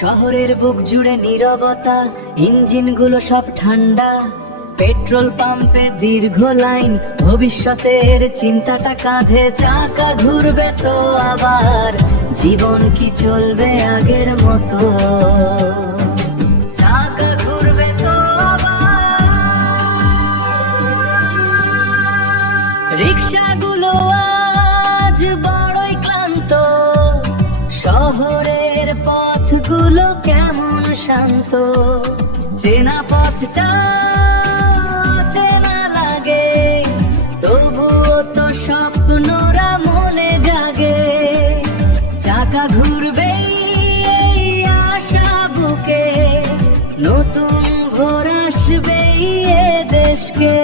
শহরের বুক জুড়ে নীরবতা, ইঞ্জিনগুলো সব ঠান্ডা, পেট্রোল পাম্পে দীর্ঘ লাইন, ভবিষ্যতের চিন্তাটা কাঁধে। চাকা ঘুরবে তো আবার, জীবন কি চলবে আগের মতো? চাকা ঘুরবে তো আবার। রিক্সাগুলো আজ বড়ই ক্লান্ত, শহরের পথগুলো কেমন শান্ত। চেনা পথটা চেনা লাগে, তবুও তো স্বপ্নরা মনে জাগে। চাকা ঘুরবে এই আশা বুকে, নতুন ভোর আসবে এ দেশকে।